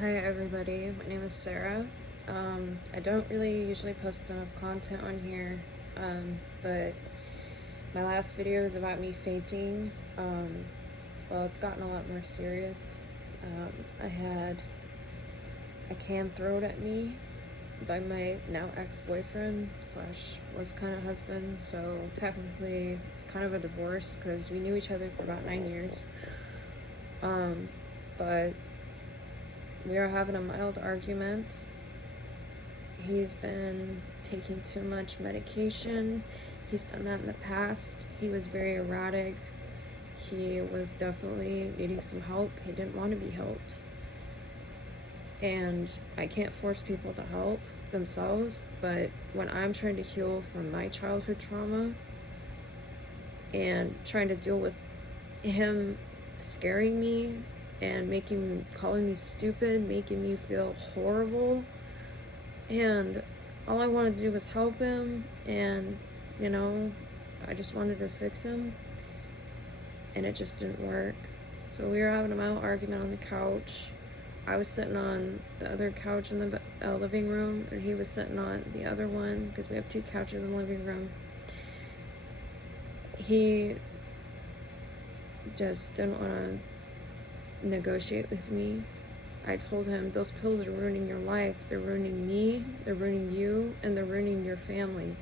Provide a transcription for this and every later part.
Hi everybody, my name is Sarah. I don't really usually post enough content on here, but my last video is about me fainting. Well, it's gotten a lot more serious. I had a can thrown at me by my now ex-boyfriend slash was kind of husband, so technically it's kind of a divorce because we knew each other for about 9 years. But we are having a mild argument. He's been taking too much medication. He's done that in the past. He was very erratic. He was definitely needing some help. He didn't want to be helped. And I can't force people to help themselves, but when I'm trying to heal from my childhood trauma and trying to deal with him scaring me and calling me stupid, making me feel horrible, and all I wanted to do was help him, and I just wanted to fix him, and it just didn't work. So we were having a mild argument on the couch. I was sitting on the other couch in the living room, and he was sitting on the other one because we have two couches in the living room. He just didn't want to negotiate with me. I told him, those pills are ruining your life. They're ruining me, they're ruining you, and they're ruining your family.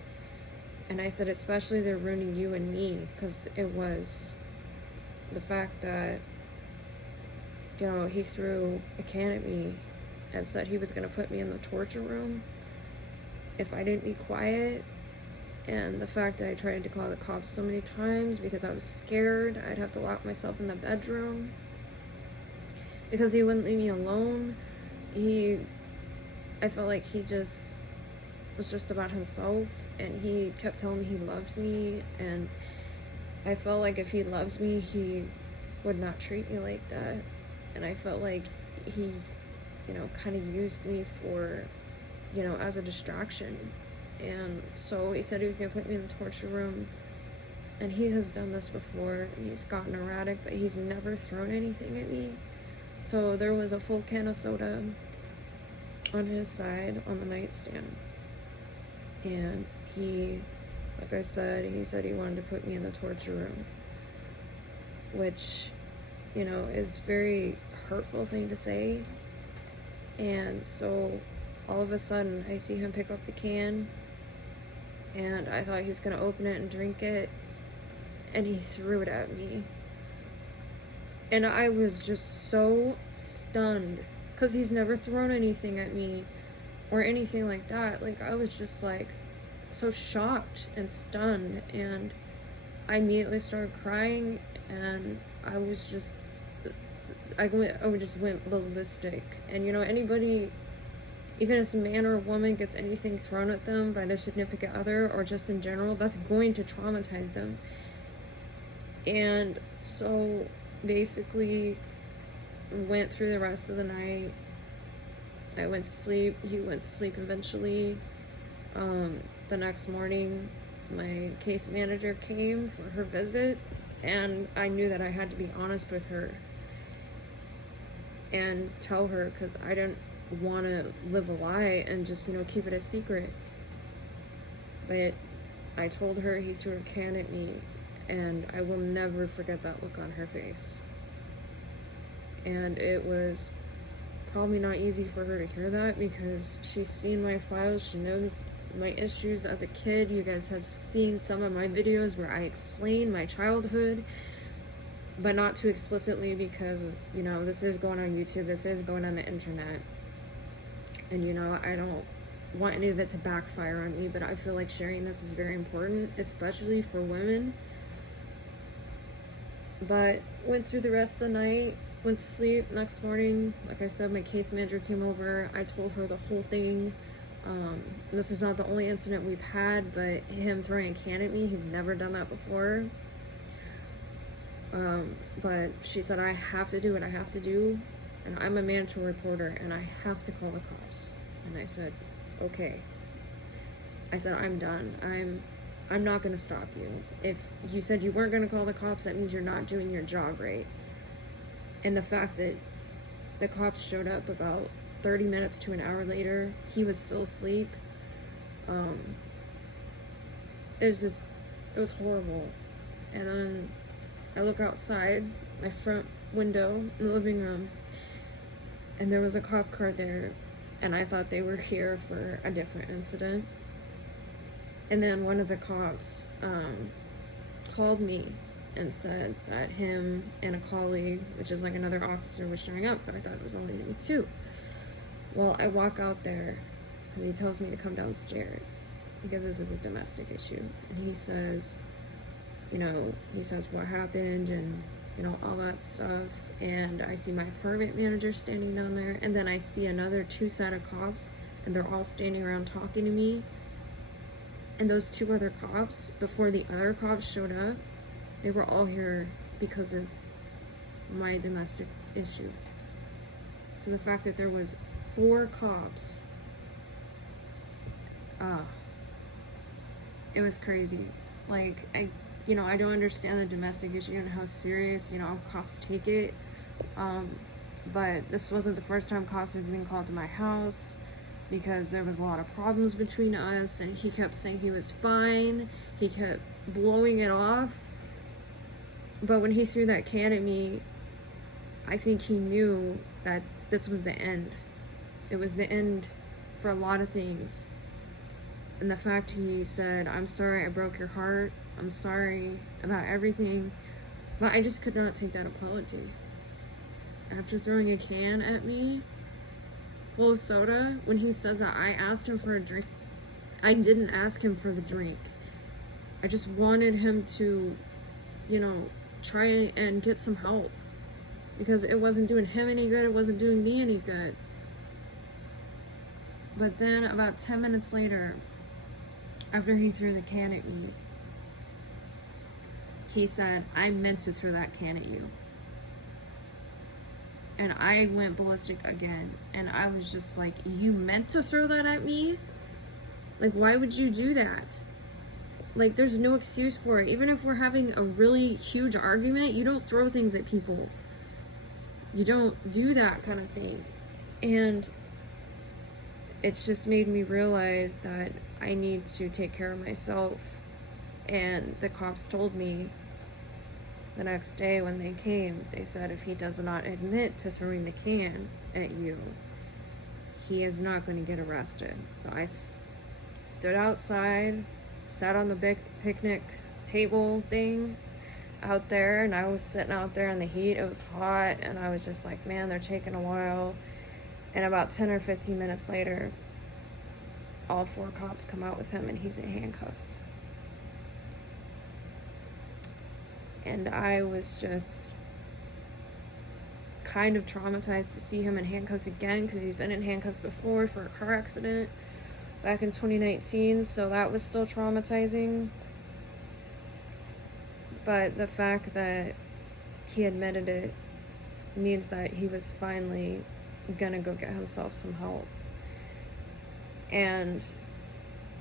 And I said, especially they're ruining you and me, because it was the fact that, he threw a can at me and said he was going to put me in the torture room if I didn't be quiet. And the fact that I tried to call the cops so many times because I was scared I'd have to lock myself in the bedroom because he wouldn't leave me alone. I felt like he just was just about himself, and he kept telling me he loved me, and I felt like if he loved me, he would not treat me like that. And I felt like he, kind of used me for, as a distraction. And so he said he was going to put me in the torture room, and he has done this before. He's gotten erratic, but he's never thrown anything at me. So there was a full can of soda on his side on the nightstand. And he, like I said, he said he wanted to put me in the torture room, which, is very hurtful thing to say. And so all of a sudden I see him pick up the can, and I thought he was going to open it and drink it, and he threw it at me. And I was just so stunned because he's never thrown anything at me or anything like that. Like, I was just like so shocked and stunned, and I immediately started crying, and I just went ballistic. And anybody, even if a man or a woman gets anything thrown at them by their significant other or just in general, that's going to traumatize them. And so basically went through the rest of the night. I went to sleep. He went to sleep eventually. The next morning, my case manager came for her visit, and I knew that I had to be honest with her and tell her, because I didn't want to live a lie and just, keep it a secret. But I told her he threw a can at me, and I will never forget that look on her face. And it was probably not easy for her to hear that, because she's seen my files, she knows my issues as a kid. You guys have seen some of my videos where I explain my childhood, but not too explicitly, because this is going on YouTube, this is going on the internet, and I don't want any of it to backfire on me, but I feel like sharing this is very important, especially for women. But went through the rest of the night, went to sleep. Next morning, like I said, my case manager came over. I told her the whole thing. This is not the only incident we've had, but him throwing a can at me, he's never done that before. But she said, I have to do what I have to do, and I'm a mandatory reporter, and I have to call the cops. And I said, okay. I said, I'm done. I'm not going to stop you. If you said you weren't going to call the cops, that means you're not doing your job right. And the fact that the cops showed up about 30 minutes to an hour later. He was still asleep. It was horrible. And then I look outside my front window in the living room, and there was a cop car there, and I thought they were here for a different incident. And then one of the cops called me and said that him and a colleague, which is like another officer, was showing up, so I thought it was only me too. Well, I walk out there because he tells me to come downstairs because this is a domestic issue. And he says, what happened and, all that stuff. And I see my apartment manager standing down there. And then I see another 2 set of cops, and they're all standing around talking to me. And those 2 other cops, before the other cops showed up, they were all here because of my domestic issue. So the fact that there was 4 cops, it was crazy. Like, I don't understand the domestic issue and how serious, cops take it. But this wasn't the first time cops had been called to my house, because there was a lot of problems between us, and he kept saying he was fine. He kept blowing it off. But when he threw that can at me, I think he knew that this was the end. It was the end for a lot of things. And the fact he said, "I'm sorry I broke your heart. I'm sorry about everything." But I just could not take that apology. After throwing a can at me full of soda, when he says that I asked him for a drink, I didn't ask him for the drink. I just wanted him to, try and get some help, because it wasn't doing him any good, it wasn't doing me any good. But then about 10 minutes later, after he threw the can at me, he said, "I meant to throw that can at you." And I went ballistic again. And I was just like, "You meant to throw that at me? Like, why would you do that? Like, there's no excuse for it. Even if we're having a really huge argument, you don't throw things at people. You don't do that kind of thing." And it's just made me realize that I need to take care of myself. And the cops told me the next day when they came, they said, if he does not admit to throwing the can at you, he is not going to get arrested. So I stood outside, sat on the big picnic table thing out there, and I was sitting out there in the heat. It was hot, and I was just like, man, they're taking a while. And about 10 or 15 minutes later, all 4 cops come out with him, and he's in handcuffs. And I was just kind of traumatized to see him in handcuffs again, because he's been in handcuffs before for a car accident back in 2019, so that was still traumatizing. But the fact that he admitted it means that he was finally gonna go get himself some help. And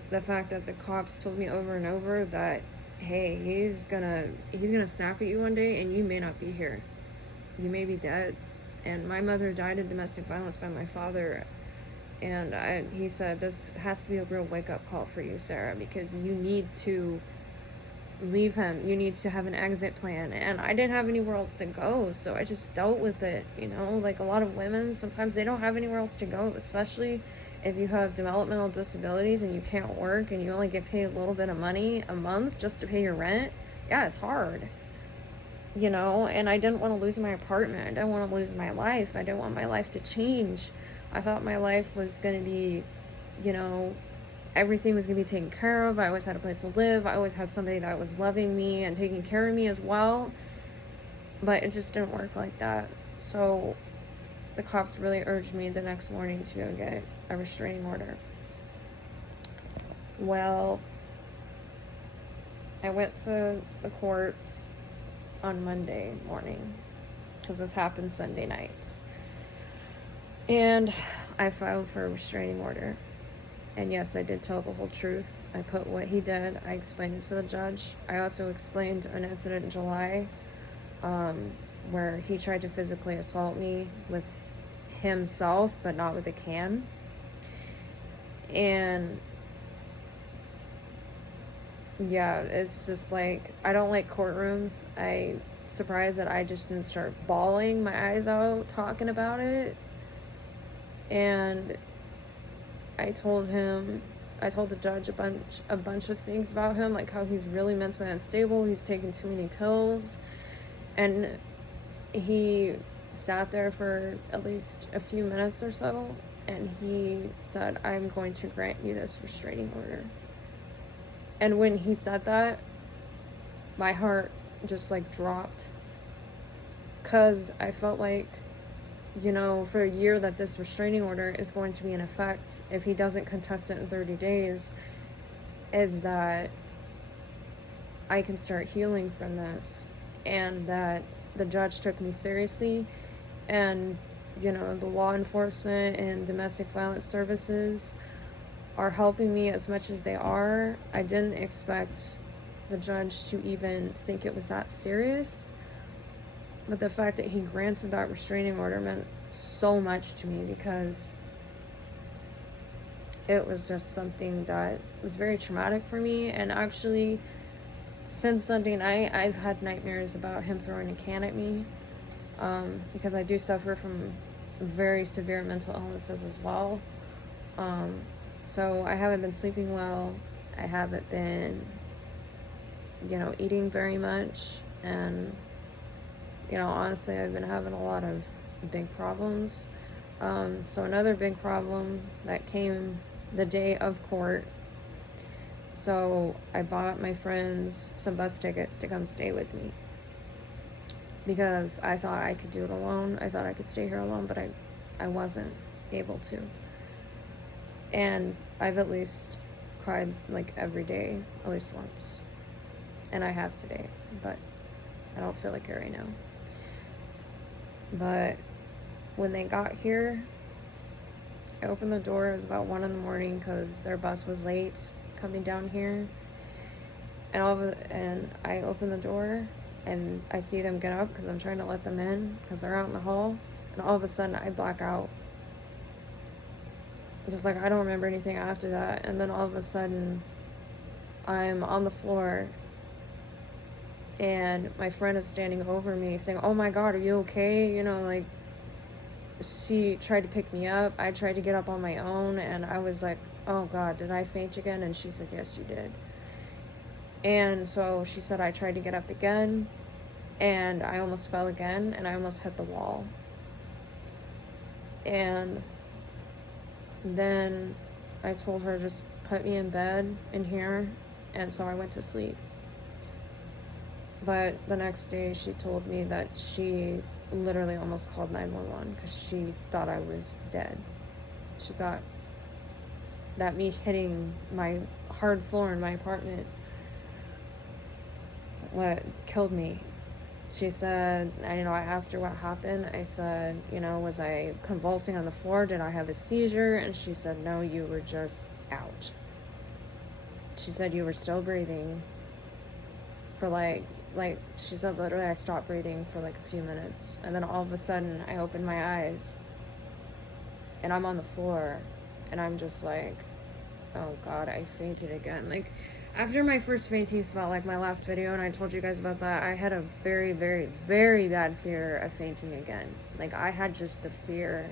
the fact that the cops told me over and over that, hey, he's gonna snap at you one day and you may not be here. You may be dead. And my mother died of domestic violence by my father. And he said, this has to be a real wake-up call for you, Sarah, because you need to leave him. You need to have an exit plan. And I didn't have anywhere else to go, so I just dealt with it, Like a lot of women, sometimes they don't have anywhere else to go, especially if you have developmental disabilities and you can't work and you only get paid a little bit of money a month just to pay your rent. Yeah, it's hard. And I didn't want to lose my apartment. I didn't want to lose my life. I didn't want my life to change. I thought my life was going to be, everything was going to be taken care of. I always had a place to live. I always had somebody that was loving me and taking care of me as well. But it just didn't work like that. So the cops really urged me the next morning to go get a restraining order. Well, I went to the courts on Monday morning, because this happened Sunday night. And I filed for a restraining order. And yes, I did tell the whole truth. I put what he did. I explained it to the judge. I also explained an incident in July where he tried to physically assault me with himself, but not with a can. And yeah, it's just like, I don't like courtrooms. I surprised that I just didn't start bawling my eyes out talking about it. And I told the judge a bunch of things about him, like how he's really mentally unstable, he's taken too many pills, and he sat there for at least a few minutes or so, and he said, "I'm going to grant you this restraining order." And when he said that, my heart just like dropped, because I felt like, for a year that this restraining order is going to be in effect, if he doesn't contest it in 30 days, is that I can start healing from this, and that the judge took me seriously, and, the law enforcement and domestic violence services are helping me as much as they are. I didn't expect the judge to even think it was that serious. But the fact that he granted that restraining order meant so much to me, because it was just something that was very traumatic for me. And actually, since Sunday night, I've had nightmares about him throwing a can at me, because I do suffer from very severe mental illnesses as well. So I haven't been sleeping well. I haven't been, eating very much. And honestly, I've been having a lot of big problems. So another big problem that came the day of court. So I bought my friends some bus tickets to come stay with me, because I thought I could do it alone. I thought I could stay here alone, but I wasn't able to. And I've at least cried like every day, at least once. And I have today, but I don't feel like it right now. But when they got here, I opened the door. It was about 1 a.m. because their bus was late coming down here. And I opened the door, and I see them get up because I'm trying to let them in because they're out in the hall. And all of a sudden, I black out. Just like, I don't remember anything after that. And then all of a sudden, I'm on the floor, and my friend is standing over me saying, "Oh my God, are you okay?" Like, she tried to pick me up. I tried to get up on my own, and I was like, "Oh God, did I faint again?" And she said, "Yes, you did." And so she said I tried to get up again, and I almost fell again, and I almost hit the wall. And then I told her, just put me in bed in here, and so I went to sleep. But the next day, she told me that she literally almost called 911 because she thought I was dead. She thought that me hitting my hard floor in my apartment what killed me. She said, I asked her what happened. I said, was I convulsing on the floor? Did I have a seizure? And she said, no, you were just out. She said you were still breathing for like she said, literally, I stopped breathing for like a few minutes. And then all of a sudden, I opened my eyes, and I'm on the floor, and I'm just like, oh God, I fainted again. Like, after my first fainting spell, like my last video, and I told you guys about that, I had a very, very, very bad fear of fainting again. Like, I had just the fear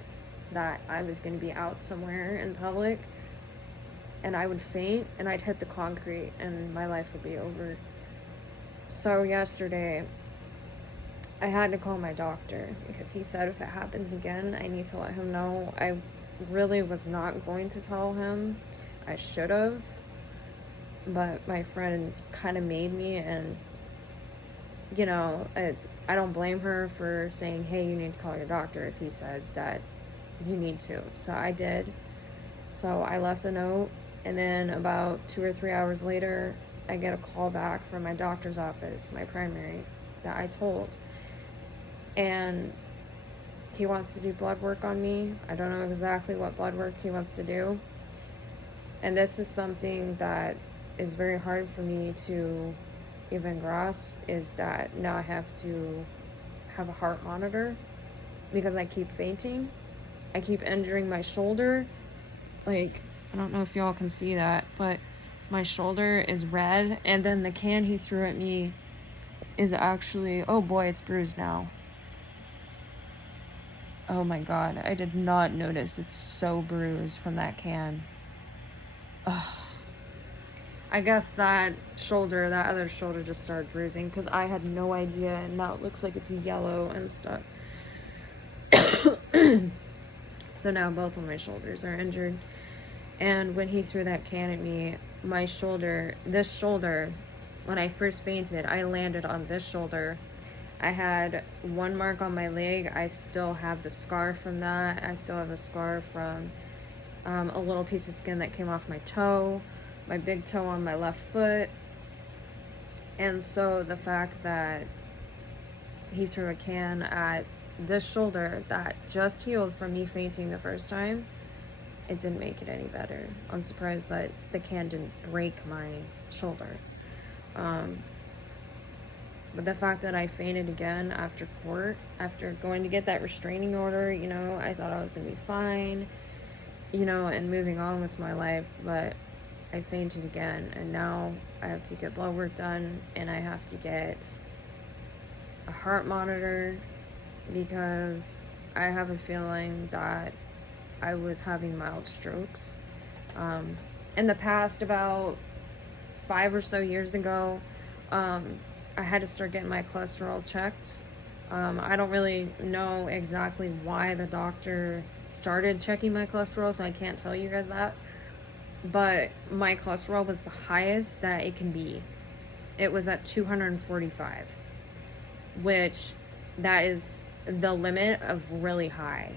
that I was going to be out somewhere in public, and I would faint, and I'd hit the concrete, and my life would be over. So yesterday, I had to call my doctor, because he said if it happens again, I need to let him know. I really was not going to tell him. I should have. But my friend kind of made me, and, I don't blame her for saying, hey, you need to call your doctor if he says that you need to. So I did. So I left a note, and then about 2 or 3 hours later, I get a call back from my doctor's office, my primary, that I told. And he wants to do blood work on me. I don't know exactly what blood work he wants to do. And this is something that is very hard for me to even grasp, is that now I have to have a heart monitor because I keep fainting. I keep injuring my shoulder. Like, I don't know if y'all can see that, but my shoulder is red, and then the can he threw at me is actually, oh boy, it's bruised now. Oh my god, I did not notice. It's so bruised from that can. Ugh. I guess that other shoulder just started bruising because I had no idea, and now it looks like it's yellow and stuff. So now both of my shoulders are injured. And when he threw that can at me, my shoulder, this shoulder, when I first fainted, I landed on this shoulder. I had one mark on my leg. I still have the scar from that. I still have a scar from a little piece of skin that came off my toe, my big toe on my left foot. And so the fact that he threw a can at this shoulder that just healed from me fainting the first time, it didn't make it any better. I'm surprised that the can didn't break my shoulder. But the fact that I fainted again after court, after going to get that restraining order, you know, I thought I was going to be fine, you know, and moving on with my life. But I fainted again, and now I have to get blood work done, and I have to get a heart monitor because I have a feeling that I was having mild strokes. In the past, about 5 or so years ago, I had to start getting my cholesterol checked. I don't really know exactly why the doctor started checking my cholesterol, so I can't tell you guys that. But my cholesterol was the highest that it can be. It was at 245, which that is the limit of really high.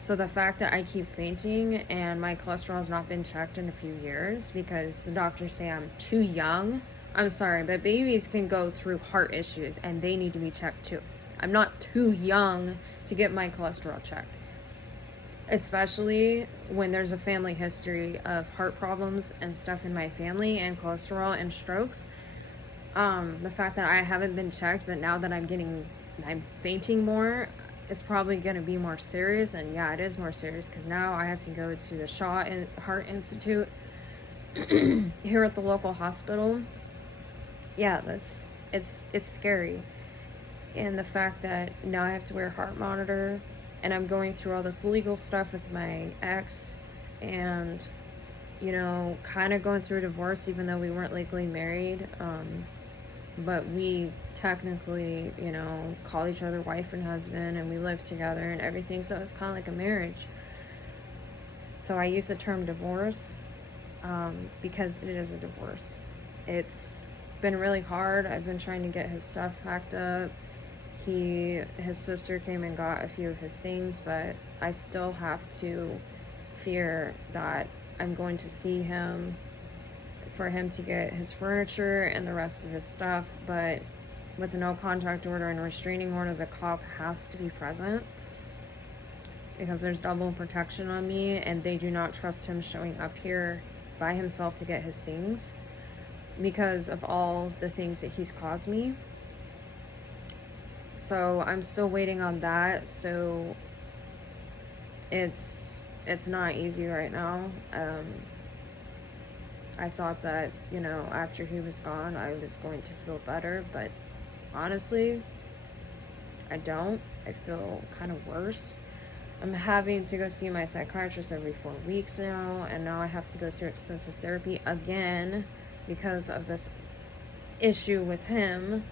So the fact that I keep fainting and my cholesterol has not been checked in a few years because the doctors say I'm too young. I'm sorry, but babies can go through heart issues and they need to be checked too. I'm not too young to get my cholesterol checked, especially when there's a family history of heart problems and stuff in my family and cholesterol and strokes. The fact that I haven't been checked, but now that I'm fainting more, it's probably going to be more serious. And yeah, it is more serious because now I have to go to the Shaw Heart Institute here at the local hospital. Yeah, it's scary. And the fact that now I have to wear a heart monitor, and I'm going through all this legal stuff with my ex, and, you know, kind of going through a divorce even though we weren't legally married. But we technically, you know, call each other wife and husband, and we live together and everything, so it's kind of like a marriage. So I use the term divorce because it is a divorce. It's been really hard. I've been trying to get his stuff packed up. His sister came and got a few of his things, but I still have to fear that I'm going to see him for him to get his furniture and the rest of his stuff. But with a no contact order and a restraining order, the cop has to be present because there's double protection on me, and they do not trust him showing up here by himself to get his things because of all the things that he's caused me. So I'm still waiting on that. So it's not easy right now. I thought that, you know, after he was gone, I was going to feel better, but honestly, I don't. I feel kind of worse. I'm having to go see my psychiatrist every 4 weeks now, and now I have to go through extensive therapy again because of this issue with him.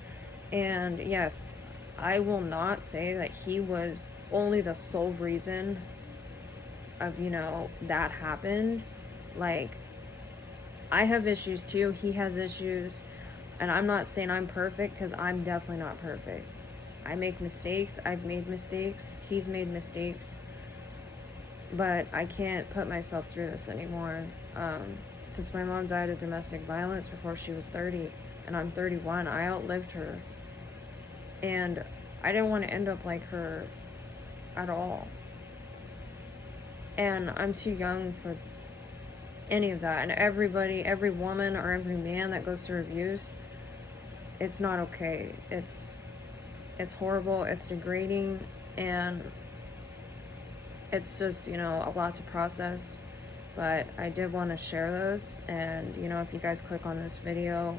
And yes, I will not say that he was only the sole reason of, you know, that happened. Like, I have issues too. He has issues. And I'm not saying I'm perfect because I'm definitely not perfect. I make mistakes. I've made mistakes. He's made mistakes. But I can't put myself through this anymore. Since my mom died of domestic violence before she was 30, and I'm 31, I outlived her. And I didn't want to end up like her at all. And I'm too young for any of that. And every woman or every man that goes through abuse, it's not okay. It's horrible, it's degrading, and it's just, a lot to process. But I did want to share those. And, if you guys click on this video,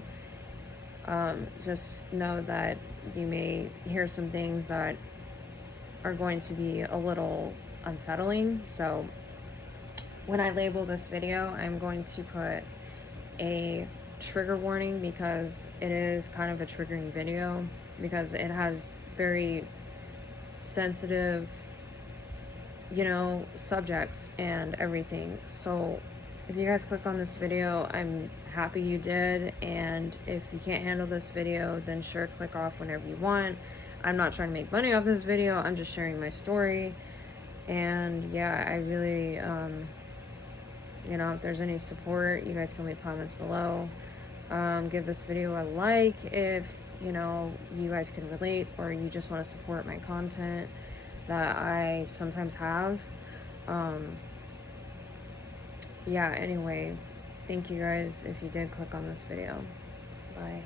just know that you may hear some things that are going to be a little unsettling. So when I label this video, I'm going to put a trigger warning, because it is kind of a triggering video, because it has very sensitive, subjects and everything. So if you guys click on this video, I'm happy you did. And if you can't handle this video, then sure, click off whenever you want. I'm not trying to make money off this video. I'm just sharing my story. And yeah, I really, if there's any support, you guys can leave comments below. Give this video a like if, you guys can relate, or you just want to support my content that I sometimes have. Yeah, anyway, thank you guys if you did click on this video. Bye.